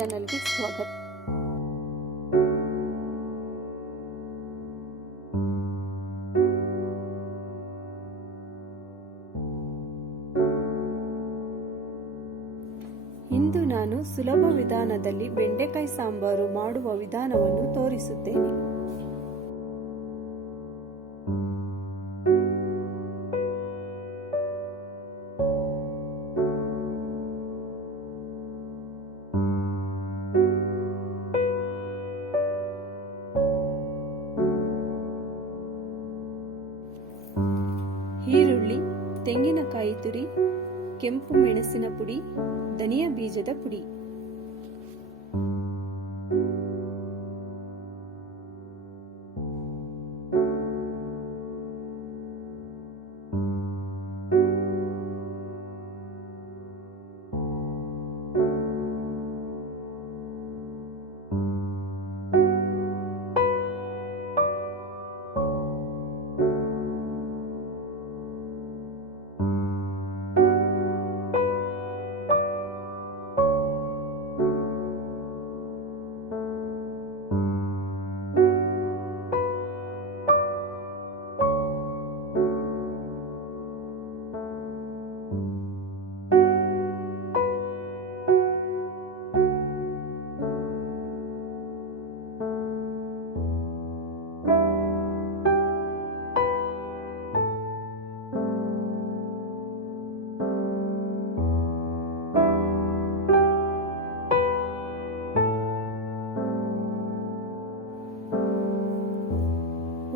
ಚಾನಲ್ಗೆ ಸ್ವಾಗತ. ಇಂದು ನಾನು ಸುಲಭ ವಿಧಾನದಲ್ಲಿ ಬೆಂಡೆಕಾಯಿ ಸಾಂಬಾರು ಮಾಡುವ ವಿಧಾನವನ್ನು ತೋರಿಸುತ್ತೇನೆ. ಈರುಳ್ಳಿ, ತೆಂಗಿನಕಾಯಿ ತುರಿ, ಕೆಂಪು ಮೆಣಸಿನ ಪುಡಿ, ಧನಿಯಾ ಬೀಜದ ಪುಡಿ.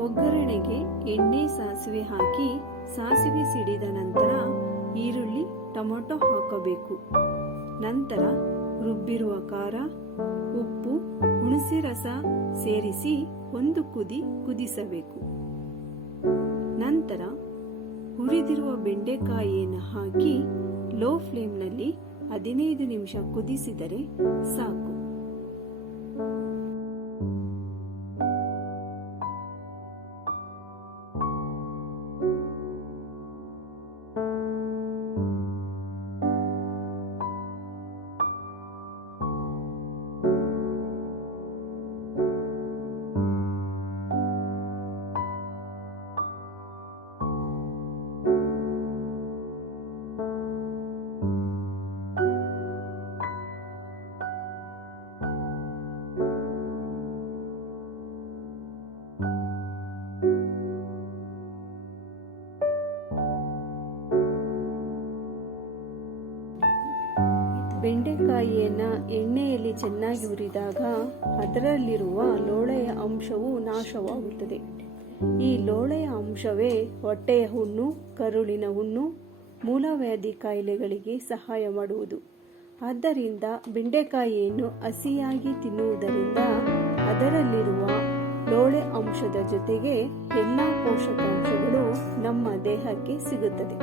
ಒಗ್ಗರಣೆಗೆ ಎಣ್ಣೆ, ಸಾಸಿವೆ ಹಾಕಿ ಸಾಸಿವೆ ಸಿಡಿದ ನಂತರ ಈರುಳ್ಳಿ, ಟೊಮೆಟೊ ಹಾಕಬೇಕು. ನಂತರ ರುಬ್ಬಿರುವ ಖಾರ, ಉಪ್ಪು, ಹುಣಸೆ ರಸ ಸೇರಿಸಿ ಒಂದು ಕುದಿಸಬೇಕು. ನಂತರ ಹುರಿದಿರುವ ಬೆಂಡೆಕಾಯಿಯನ್ನು ಹಾಕಿ ಲೋ ಫ್ಲೇಮ್ನಲ್ಲಿ 15 ನಿಮಿಷ ಕುದಿಸಿದರೆ ಸಾಕು. ಬೆಂಡೆಕಾಯಿಯನ್ನು ಎಣ್ಣೆಯಲ್ಲಿ ಚೆನ್ನಾಗಿ ಹುರಿದಾಗ ಅದರಲ್ಲಿರುವ ಲೋಳೆಯ ಅಂಶವು ನಾಶವಾಗುತ್ತದೆ. ಈ ಲೋಳೆಯ ಅಂಶವೇ ಹೊಟ್ಟೆಯ ಹುಣ್ಣು, ಕರುಳಿನ ಹುಣ್ಣು, ಮೂಲವ್ಯಾಧಿ ಕಾಯಿಲೆಗಳಿಗೆ ಸಹಾಯ ಮಾಡುವುದು. ಆದ್ದರಿಂದ ಬೆಂಡೆಕಾಯಿಯನ್ನು ಹಸಿಯಾಗಿ ತಿನ್ನುವುದರಿಂದ ಅದರಲ್ಲಿರುವ ಲೋಳೆ ಅಂಶದ ಜೊತೆಗೆ ಎಲ್ಲ ಪೋಷಕಾಂಶಗಳು ನಮ್ಮ ದೇಹಕ್ಕೆ ಸಿಗುತ್ತದೆ.